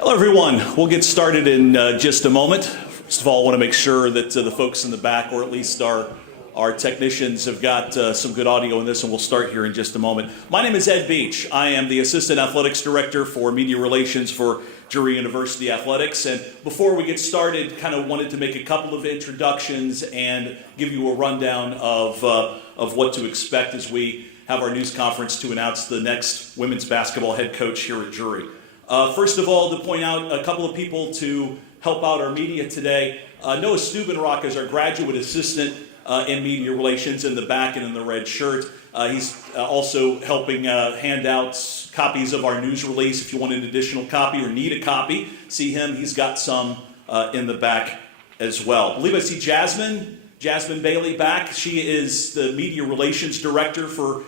Hello, everyone. We'll get started in just a moment. First of all, I want to make sure that the folks in the back, or at least our technicians, have got some good audio in this, and we'll start here in just a moment. My name is Ed Beach. I am the Assistant Athletics Director for Media Relations for Drury University Athletics. And before we get started, kind of wanted to make a couple of introductions and give you a rundown of what to expect as we have our news conference to announce the next women's basketball head coach here at Drury. First of all, to point out a couple of people to help out our media today. Noah Stubenrock is our graduate assistant in media relations in the back and in the red shirt. He's also helping hand out copies of our news release. If you want an additional copy or need a copy, see him. He's got some in the back as well. I believe I see Jasmine Bailey back. She is the media relations director for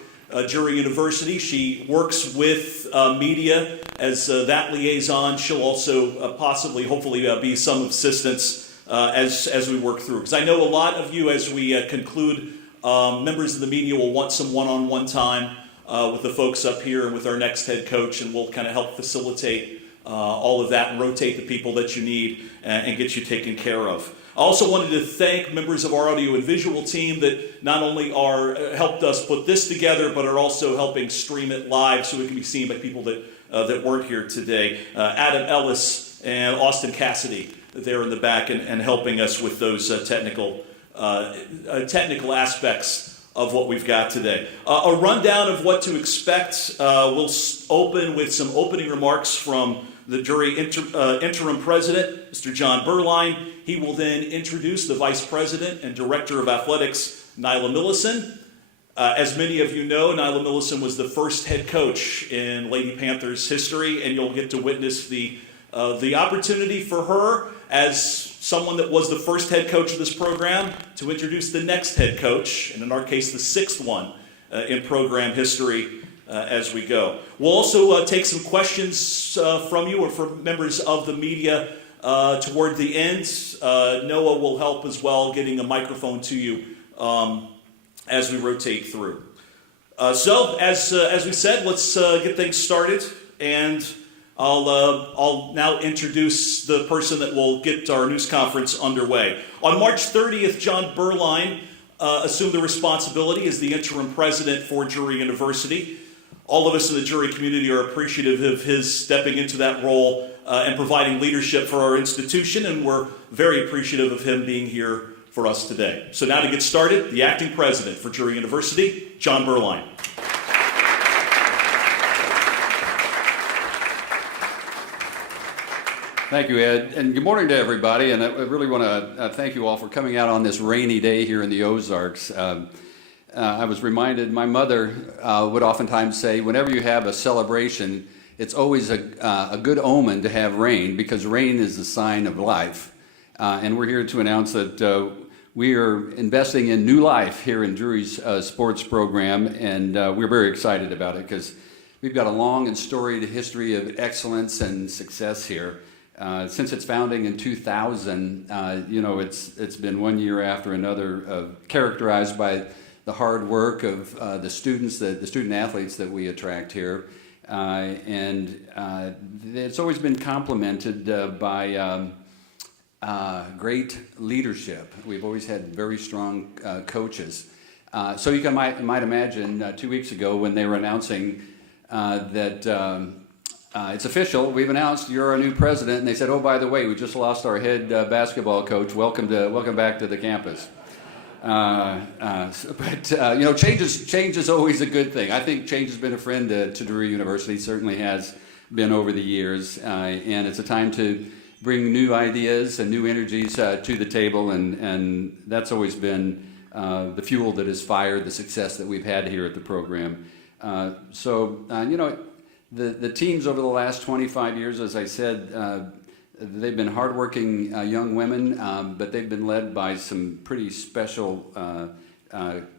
Drury University. She works with media as that liaison. She'll also possibly, hopefully, be some assistance as we work through. Because I know a lot of you, as we conclude, members of the media will want some one-on-one time with the folks up here and with our next head coach, and we'll kind of help facilitate all of that, and rotate the people that you need and get you taken care of. I also wanted to thank members of our audio and visual team that not only helped us put this together, but are also helping stream it live so it can be seen by people that weren't here today. Adam Ellis and Austin Cassidy there in the back and helping us with those technical aspects of what we've got today. A rundown of what to expect. We'll open with some opening remarks from the Drury interim president, Mr. John Berline. He will then introduce the vice president and director of athletics, Nyla Millison. As many of you know, Nyla Millison was the first head coach in Lady Panthers history, and you'll get to witness the opportunity for her as someone that was the first head coach of this program to introduce the next head coach, and in our case, the sixth one in program history as we go. We'll also take some questions from you or from members of the media toward the end. Noah will help as well getting a microphone to you as we rotate through. So as we said, let's get things started, and I'll now introduce the person that will get our news conference underway. On March 30th, John Berline assumed the responsibility as the interim president for Drury University. All of us in the Drury community are appreciative of his stepping into that role and providing leadership for our institution, and we're very appreciative of him being here for us today. So now to get started, the acting president for Drury University, John Berline. Thank you, Ed, and good morning to everybody. And I really want to thank you all for coming out on this rainy day here in the Ozarks. I was reminded, my mother would oftentimes say, whenever you have a celebration, it's always a good omen to have rain, because rain is a sign of life. And we're here to announce that we are investing in new life here in Drury's sports program, and we're very excited about it because we've got a long and storied history of excellence and success here. Since its founding in 2000, it's been one year after another, characterized by the hard work of the students, the student athletes that we attract here, and it's always been complemented by great leadership. We've always had very strong coaches. So you might imagine 2 weeks ago when they were announcing that it's official, we've announced you're our new president, and they said, oh, by the way, we just lost our head basketball coach. Welcome back to the campus. Change is always a good thing. I think change has been a friend to Drury University, certainly has been over the years, and it's a time to bring new ideas and new energies to the table, and that's always been the fuel that has fired the success that we've had here at the program. The teams over the last 25 years, as I said, they've been hardworking young women, but they've been led by some pretty special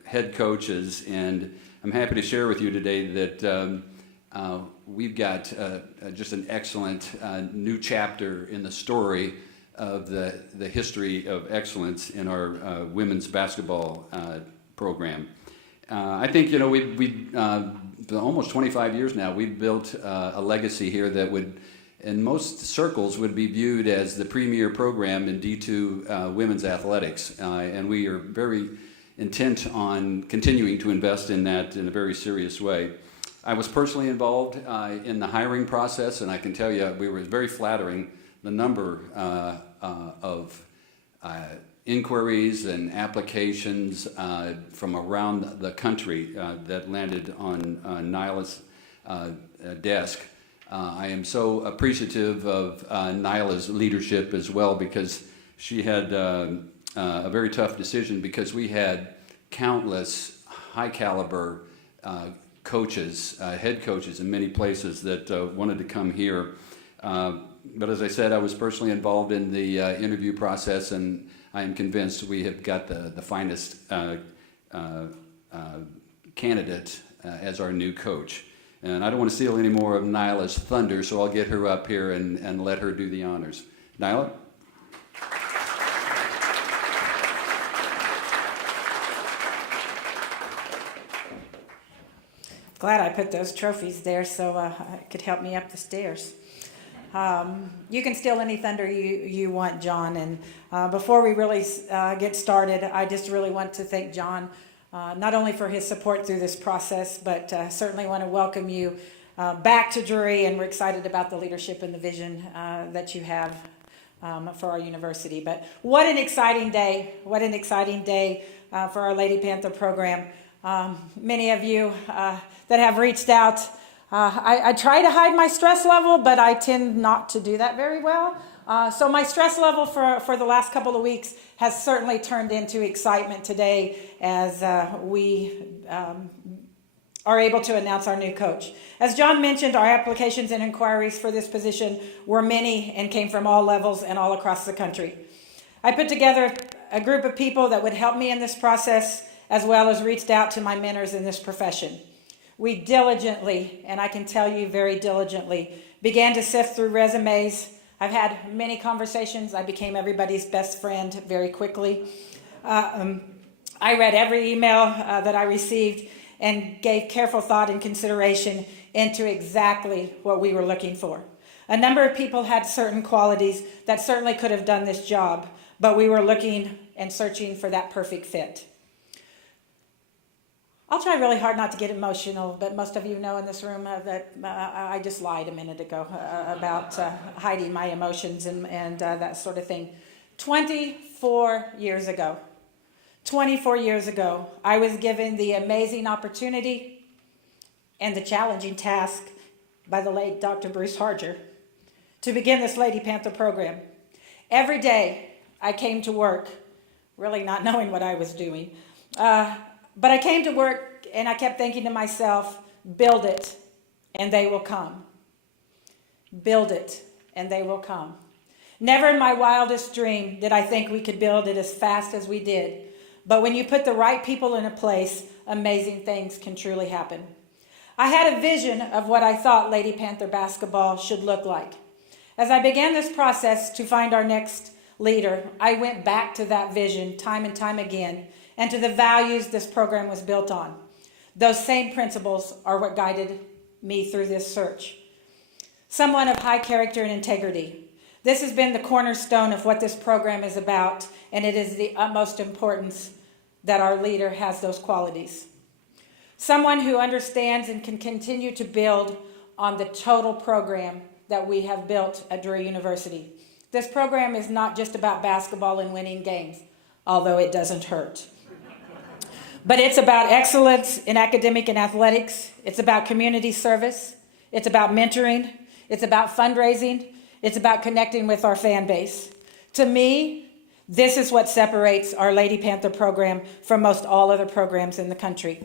head coaches, and I'm happy to share with you today that we've got just an excellent new chapter in the story of the history of excellence in our women's basketball program. I think, we almost 25 years now, we've built a legacy here that would, in most circles, would be viewed as the premier program in D2 women's athletics. And we are very intent on continuing to invest in that in a very serious way. I was personally involved in the hiring process, and I can tell you we were very flattering the number of inquiries and applications from around the country that landed on Nyla's desk. I am so appreciative of Nyla's leadership as well, because she had a very tough decision, because we had countless high caliber coaches, head coaches in many places that wanted to come here. But as I said, I was personally involved in the interview process, and I am convinced we have got the finest candidate as our new coach. And I don't want to steal any more of Nyla's thunder, so I'll get her up here and let her do the honors. Nyla? Glad I put those trophies there so it could help me up the stairs. You can steal any thunder you want, John. And before we really get started, I just really want to thank John, not only for his support through this process, but certainly want to welcome you back to Drury, and we're excited about the leadership and the vision that you have for our university. But what an exciting day. What an exciting day for our Lady Panther program. Many of you that have reached out, I try to hide my stress level, but I tend not to do that very well. So my stress level for the last couple of weeks has certainly turned into excitement today as we are able to announce our new coach. As John mentioned, our applications and inquiries for this position were many and came from all levels and all across the country. I put together a group of people that would help me in this process, as well as reached out to my mentors in this profession. We diligently, and I can tell you very diligently, began to sift through resumes. I've had many conversations. I became everybody's best friend very quickly. I read every email that I received and gave careful thought and consideration into exactly what we were looking for. A number of people had certain qualities that certainly could have done this job, but we were looking and searching for that perfect fit. I'll try really hard not to get emotional, but most of you know in this room that I just lied a minute ago about hiding my emotions and that sort of thing. 24 years ago, I was given the amazing opportunity and the challenging task by the late Dr. Bruce Harger to begin this Lady Panther program. Every day I came to work, really not knowing what I was doing. But I came to work and I kept thinking to myself, build it and they will come. Build it and they will come. Never in my wildest dream did I think we could build it as fast as we did. But when you put the right people in a place, amazing things can truly happen. I had a vision of what I thought Lady Panther basketball should look like. As I began this process to find our next leader, I went back to that vision time and time again, and to the values this program was built on. Those same principles are what guided me through this search. Someone of high character and integrity. This has been the cornerstone of what this program is about, and it is the utmost importance that our leader has those qualities. Someone who understands and can continue to build on the total program that we have built at Drury University. This program is not just about basketball and winning games, although it doesn't hurt. But it's about excellence in academic and athletics. It's about community service. It's about mentoring. It's about fundraising. It's about connecting with our fan base. To me, this is what separates our Lady Panther program from most all other programs in the country.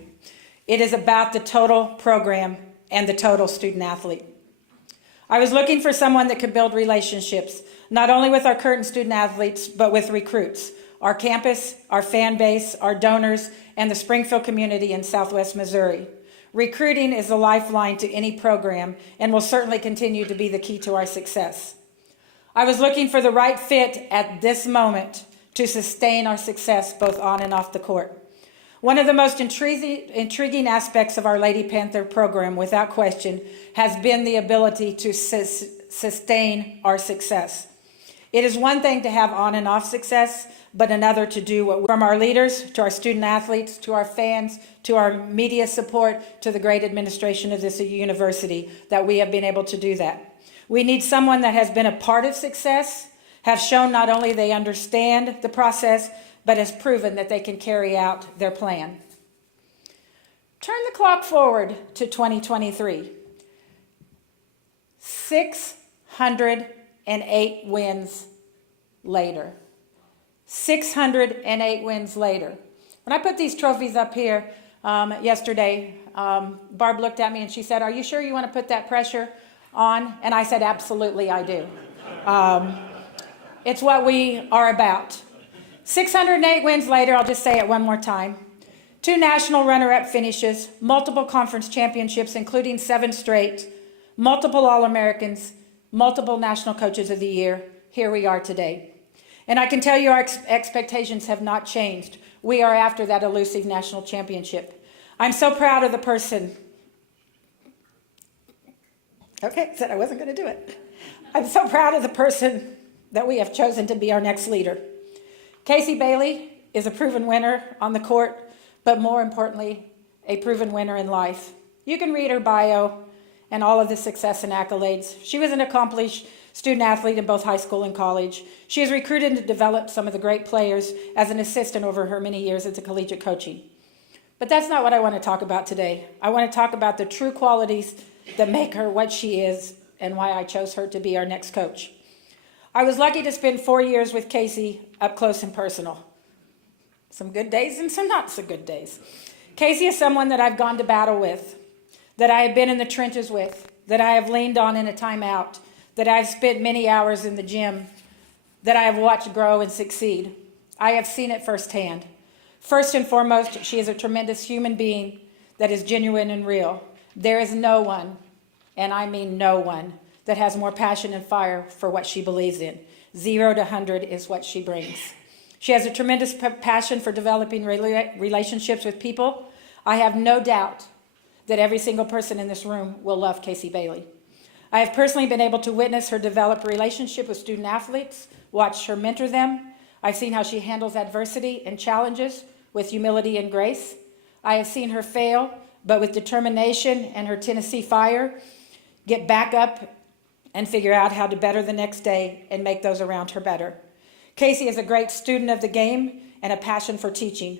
It is about the total program and the total student athlete. I was looking for someone that could build relationships, not only with our current student athletes, but with recruits, our campus, our fan base, our donors, and the Springfield community in Southwest Missouri. Recruiting is the lifeline to any program and will certainly continue to be the key to our success. I was looking for the right fit at this moment to sustain our success both on and off the court. One of the most intriguing aspects of our Lady Panther program, without question, has been the ability to sustain our success. It is one thing to have on and off success, but another to do what from our leaders, to our student athletes, to our fans, to our media support, to the great administration of this university, that we have been able to do that. We need someone that has been a part of success, have shown not only they understand the process, but has proven that they can carry out their plan. Turn the clock forward to 2023. 608 wins later. 608 wins later. When I put these trophies up here yesterday, Barb looked at me and she said, "Are you sure you want to put that pressure on?" And I said, "Absolutely, I do." It's what we are about. 608 wins later, I'll just say it one more time. 2 national runner-up finishes, multiple conference championships, including 7 straight, multiple All-Americans, multiple National Coaches of the Year. Here we are today. And I can tell you our expectations have not changed. We are after that elusive national championship. I'm so proud of the person. Okay, said I wasn't going to do it. I'm so proud of the person that we have chosen to be our next leader. Casey Bailey is a proven winner on the court, but more importantly, a proven winner in life. You can read her bio and all of the success and accolades. She was an accomplished student athlete in both high school and college. She has recruited and developed some of the great players as an assistant over her many years as a collegiate coaching. But that's not what I want to talk about today. I want to talk about the true qualities that make her what she is and why I chose her to be our next coach. I was lucky to spend 4 years with Casey up close and personal. Some good days and some not so good days. Casey is someone that I've gone to battle with, that I have been in the trenches with, that I have leaned on in a timeout, that I've spent many hours in the gym, that I have watched grow and succeed. I have seen it firsthand. First and foremost, she is a tremendous human being that is genuine and real. There is no one, and I mean no one, that has more passion and fire for what she believes in. 0 to 100 is what she brings. She has a tremendous passion for developing relationships with people. I have no doubt that every single person in this room will love Casey Bailey. I have personally been able to witness her develop a relationship with student athletes, watch her mentor them. I've seen how she handles adversity and challenges with humility and grace. I have seen her fail, but with determination and her Tennessee fire, get back up and figure out how to better the next day and make those around her better. Casey is a great student of the game and a passion for teaching.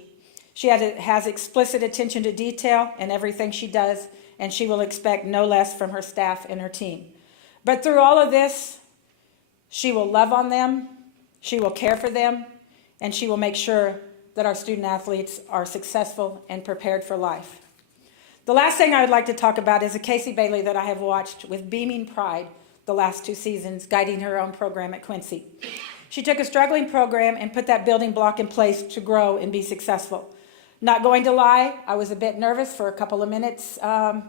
She has explicit attention to detail in everything she does, and she will expect no less from her staff and her team. But through all of this, she will love on them, she will care for them, and she will make sure that our student athletes are successful and prepared for life. The last thing I would like to talk about is a Casey Bailey that I have watched with beaming pride the last 2 seasons, guiding her own program at Quincy. She took a struggling program and put that building block in place to grow and be successful. Not going to lie, I was a bit nervous for a couple of minutes a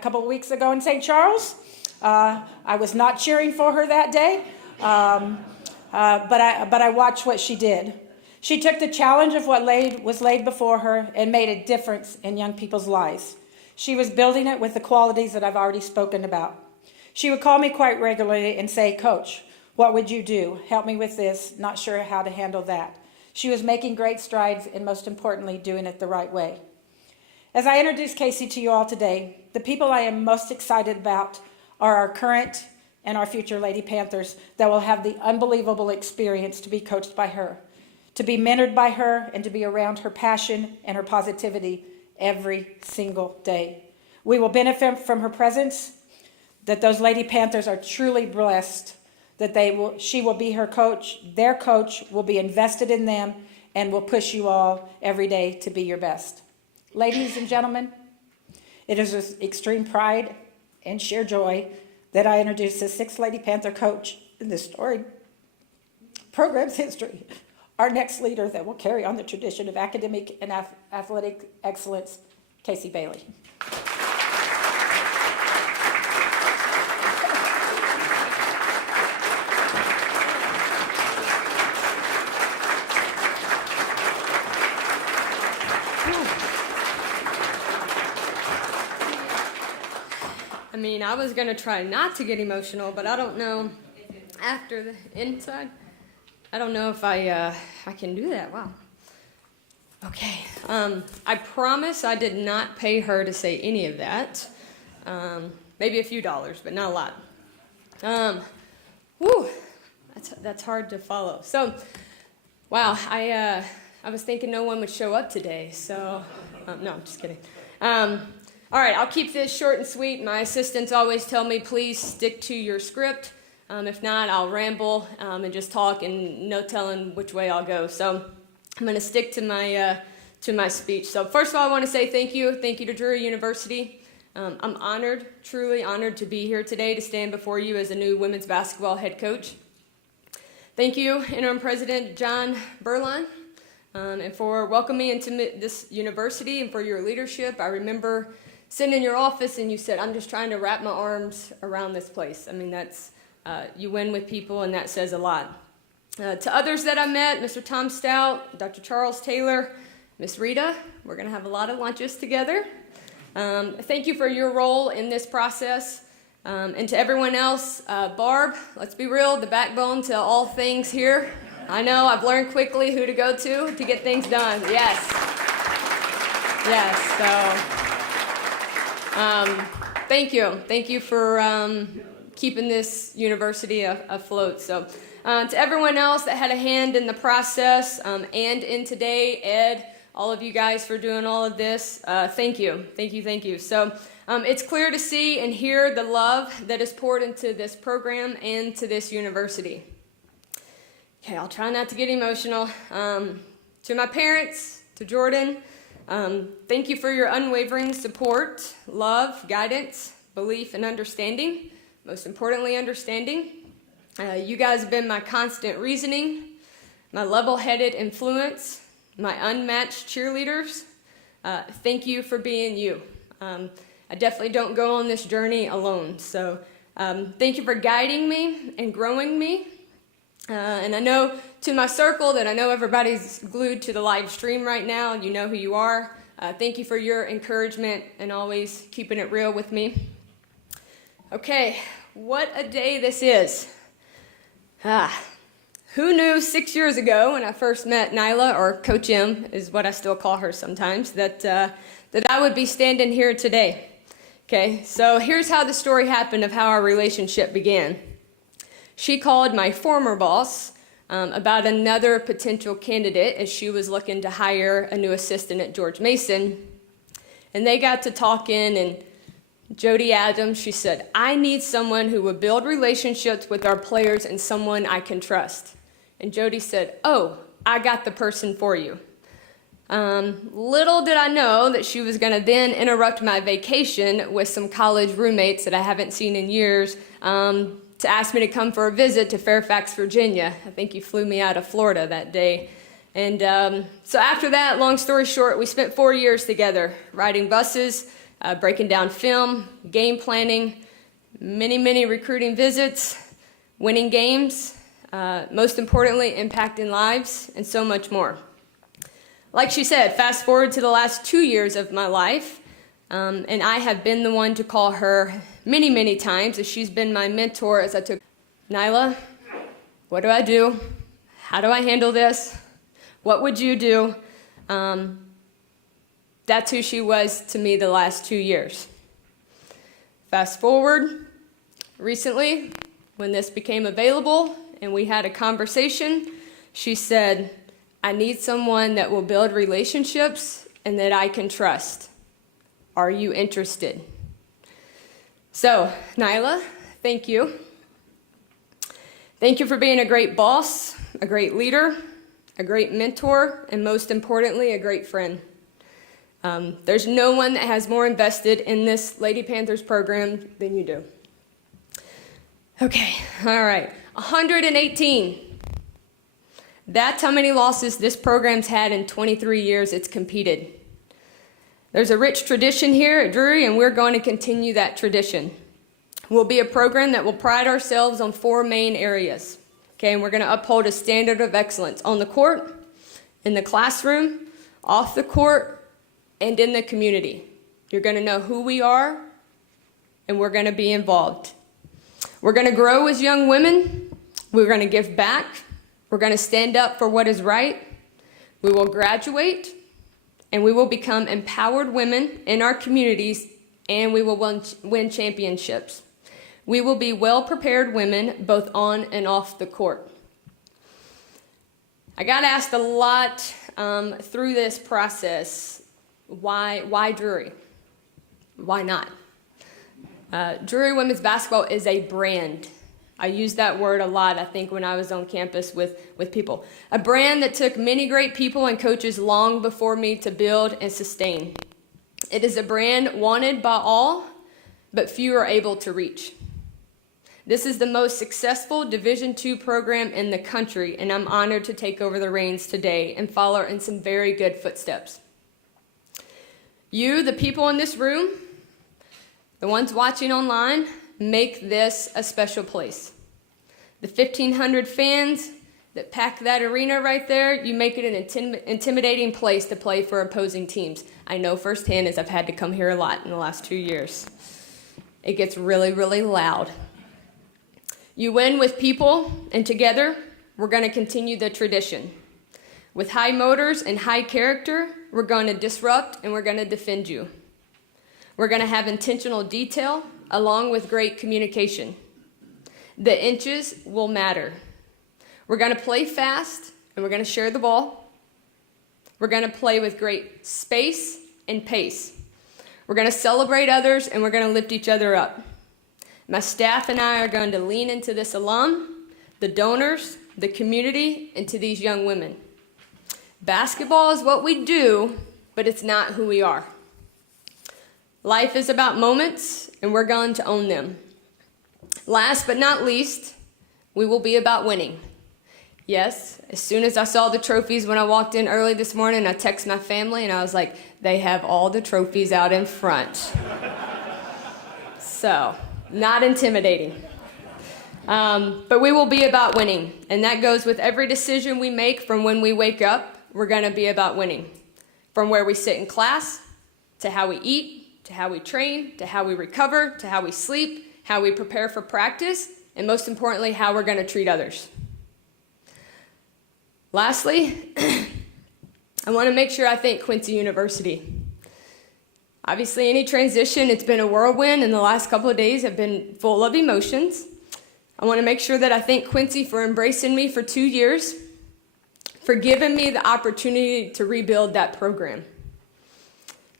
couple of weeks ago in St. Charles. I was not cheering for her that day, but I watched what she did. She took the challenge of what was laid before her and made a difference in young people's lives. She was building it with the qualities that I've already spoken about. She would call me quite regularly and say, "Coach, what would you do? Help me with this, not sure how to handle that." She was making great strides and, most importantly, doing it the right way. As I introduce Casey to you all today, the people I am most excited about are our current and our future Lady Panthers that will have the unbelievable experience to be coached by her, to be mentored by her, and to be around her passion and her positivity every single day. We will benefit from her presence, that those Lady Panthers are truly blessed, that she will be her coach, their coach will be invested in them, and will push you all every day to be your best. Ladies and gentlemen, it is with extreme pride and sheer joy that I introduce the 6th Lady Panther coach in this storied program's history, our next leader that will carry on the tradition of academic and athletic excellence, Casey Bailey. I mean, I was going to try not to get emotional, but I don't know, after the inside, I don't know if I can do that. Wow. Okay. I promise I did not pay her to say any of that. Maybe a few dollars, but not a lot. That's hard to follow. So, wow, I was thinking no one would show up today, so, no, I'm just kidding. All right, I'll keep this short and sweet. My assistants always tell me, please stick to your script. If not, I'll ramble and just talk and no telling which way I'll go. So I'm going to stick to my speech. So first of all, I want to say thank you. Thank you to Drury University. I'm honored, truly honored to be here today to stand before you as a new women's basketball head coach. Thank you, Interim President John Berline, and for welcoming me into this university and for your leadership. I remember sitting in your office and you said, "I'm just trying to wrap my arms around this place." I mean, that's you win with people, and that says a lot. To others that I met, Mr. Tom Stout, Dr. Charles Taylor, Miss Rita, we're going to have a lot of lunches together. Thank you for your role in this process. And to everyone else, Barb, let's be real, the backbone to all things here. I know I've learned quickly who to go to get things done. Yes. Yes, so thank you. Thank you for keeping this university afloat. So to everyone else that had a hand in the process and in today, Ed, all of you guys for doing all of this, thank you. Thank you, thank you. So it's clear to see and hear the love that is poured into this program and to this university. Okay, I'll try not to get emotional. To my parents, to Jordan, thank you for your unwavering support, love, guidance, belief, and understanding. Most importantly, understanding. You guys have been my constant reasoning, my level-headed influence, my unmatched cheerleaders. Thank you for being you. I definitely don't go on this journey alone. So thank you for guiding me and growing me. And I know to my circle that I know everybody's glued to the live stream right now. You know who you are. Thank you for your encouragement and always keeping it real with me. Okay, what a day this is. Who knew 6 years ago when I first met Nyla, or Coach M is what I still call her sometimes, that I would be standing here today. Okay, so here's how the story happened of how our relationship began. She called my former boss about another potential candidate as she was looking to hire a new assistant at George Mason. And they got to talking, and Jody Adams, she said, I need someone who will build relationships with our players and someone I can trust. And Jody said, oh, I got the person for you. Little did I know that she was going to then interrupt my vacation with some college roommates that I haven't seen in years to ask me to come for a visit to Fairfax, Virginia. I think you flew me out of Florida that day. And so after that, long story short, we spent 4 years together, riding buses, breaking down film, game planning, many recruiting visits, winning games, most importantly, impacting lives, and so much more. Like she said, fast forward to the last 2 years of my life, and I have been the one to call her many times, as she's been my mentor as I took, Nyla, what do I do? How do I handle this? What would you do? That's who she was to me the last 2 years. Fast forward, recently, when this became available and we had a conversation, she said, I need someone that will build relationships and that I can trust. Are you interested? So, Nyla, thank you. Thank you for being a great boss, a great leader, a great mentor, and most importantly, a great friend. There's no one that has more invested in this Lady Panthers program than you do. Okay, all right, 118. That's how many losses this program's had in 23 years it's competed. There's a rich tradition here at Drury, and we're going to continue that tradition. We'll be a program that will pride ourselves on 4 main areas. Okay, and we're going to uphold a standard of excellence on the court, in the classroom, off the court, and in the community. You're going to know who we are, and we're going to be involved. We're going to grow as young women. We're going to give back. We're going to stand up for what is right. We will graduate, and we will become empowered women in our communities, and we will win championships. We will be well-prepared women both on and off the court. I got asked a lot through this process, why Drury? Why not? Drury women's basketball is a brand. I use that word a lot, I think, when I was on campus with people. A brand that took many great people and coaches long before me to build and sustain. It is a brand wanted by all, but few are able to reach. This is the most successful Division II program in the country, and I'm honored to take over the reins today and follow in some very good footsteps. You, the people in this room, the ones watching online, make this a special place. The 1,500 fans that pack that arena right there, you make it an intimidating place to play for opposing teams. I know firsthand as I've had to come here a lot in the last 2 years. it gets really, really loud. You win with people, and together, we're going to continue the tradition. With high motors and high character, we're going to disrupt and we're going to defend you. We're going to have intentional detail along with great communication. The inches will matter. We're going to play fast and we're going to share the ball. We're going to play with great space and pace. We're going to celebrate others and we're going to lift each other up. My staff and I are going to lean into this alum, the donors, the community, and to these young women. Basketball is what we do, but it's not who we are. Life is about moments, and we're going to own them. Last but not least, we will be about winning. Yes, as soon as I saw the trophies when I walked in early this morning, I texted my family, and I was like, they have all the trophies out in front. So, not intimidating. But we will be about winning, and that goes with every decision we make from when we wake up. We're going to be about winning. From where we sit in class, to how we eat, to how we train, to how we recover, to how we sleep, how we prepare for practice, and most importantly, how we're going to treat others. Lastly, I want to make sure I thank Quincy University. Obviously, any transition, it's been a whirlwind, and the last couple of days have been full of emotions. I want to make sure that I thank Quincy for embracing me for 2 years, for giving me the opportunity to rebuild that program.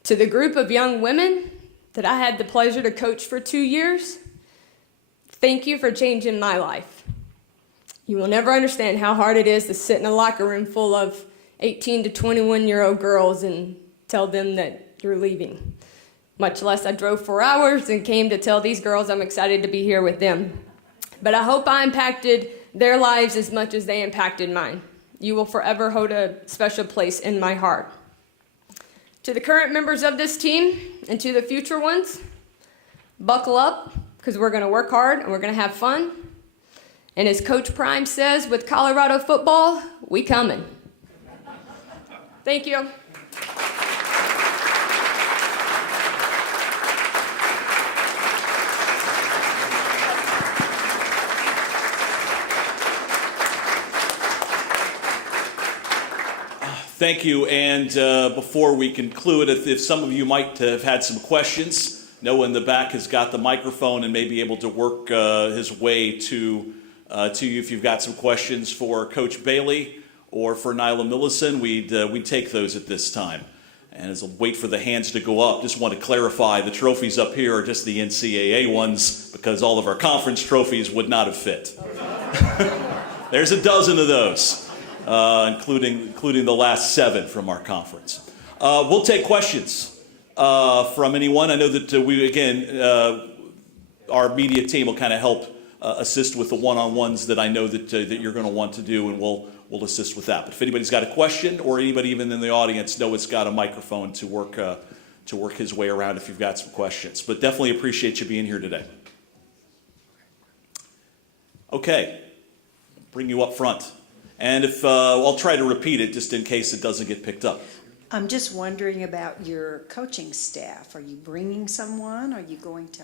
To the group of young women that I had the pleasure to coach for 2 years, thank you for changing my life. You will never understand how hard it is to sit in a locker room full of 18 to 21-year-old girls and tell them that you're leaving. Much less I drove 4 hours and came to tell these girls I'm excited to be here with them. But I hope I impacted their lives as much as they impacted mine. You will forever hold a special place in my heart. To the current members of this team and to the future ones, buckle up because we're going to work hard and we're going to have fun. And as Coach Prime says with Colorado football, we coming. Thank you. Thank you. And before we conclude, if some of you might have had some questions, Noah in the back has got the microphone and may be able to work his way to you if you've got some questions for Coach Bailey or for Nyla Millison. We'd take those at this time. And as I wait for the hands to go up, just want to clarify the trophies up here are just the NCAA ones because all of our conference trophies would not have fit. There's a dozen of those. Including the last 7 from our conference. We'll take questions from anyone. I know that our media team will kind of help assist with the one-on-ones that I know that you're going to want to do, and we'll assist with that. But if anybody's got a question, or anybody even in the audience, Noah's got a microphone to work his way around if you've got some questions. But definitely appreciate you being here today. Okay, bring you up front. And if I'll try to repeat it just in case it doesn't get picked up. I'm just wondering about your coaching staff. Are you bringing someone? Are you going to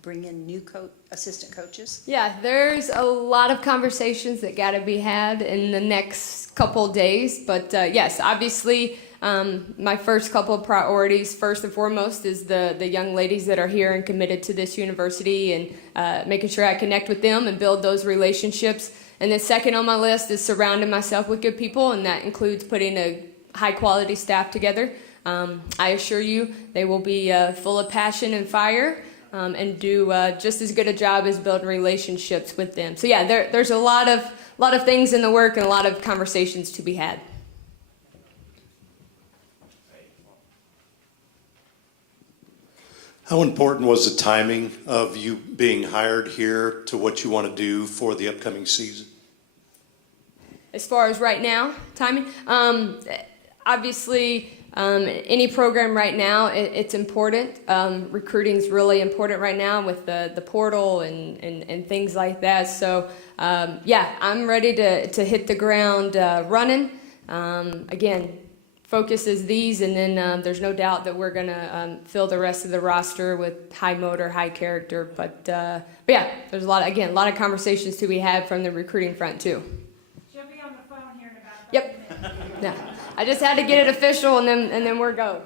bring in new assistant coaches? Yeah, there's a lot of conversations that got to be had in the next couple days. But yes, obviously, my first couple of priorities, first and foremost, is the young ladies that are here and committed to this university and making sure I connect with them and build those relationships. And then second on my list is surrounding myself with good people, and that includes putting a high-quality staff together. I assure you they will be full of passion and fire and do just as good a job as building relationships with them. So yeah, there's a lot of things in the work and a lot of conversations to be had. How important was the timing of you being hired here to what you want to do for the upcoming season? As far as right now, timing, obviously, any program right now, it's important. Recruiting is really important right now with the portal and things like that. So, yeah, I'm ready to hit the ground running. Again, focus is these, and then there's no doubt that we're going to fill the rest of the roster with high motor, high character. But yeah, there's a lot of conversations to be had from the recruiting front too. She'll be on the phone here in about 30 Yep. minutes. Yeah. I just had to get it official, and then we're go.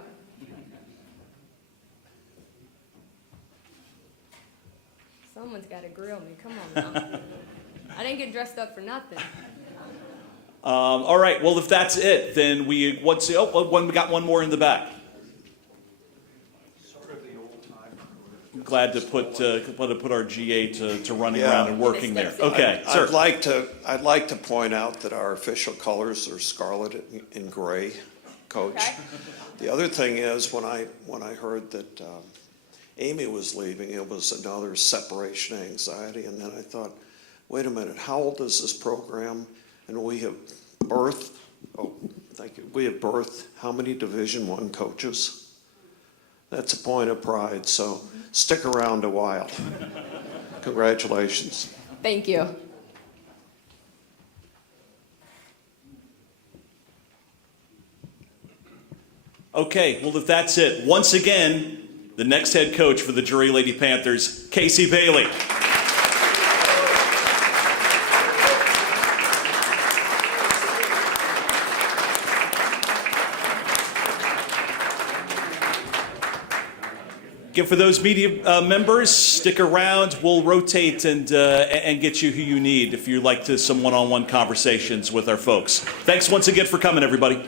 Someone's got to grill me. Come on now. I didn't get dressed up for nothing. All right. Well, if that's it, then we we got one more in the back. I'm glad to put our GA to running Yeah. around and working there. Okay, sir. I'd like to point out that our official colors are scarlet and gray, Coach. Okay. The other thing is, when I heard that Amy was leaving, it was another separation anxiety, and then I thought, wait a minute, how old is this program? And we have birthed how many Division I coaches? That's a point of pride, so stick around a while. Congratulations. Thank you. Okay, well, if that's it, once again, the next head coach for the Drury Lady Panthers, Casey Bailey. Again, for those media members, stick around. We'll rotate and get you who you need if you'd like to some one-on-one conversations with our folks. Thanks once again for coming, everybody.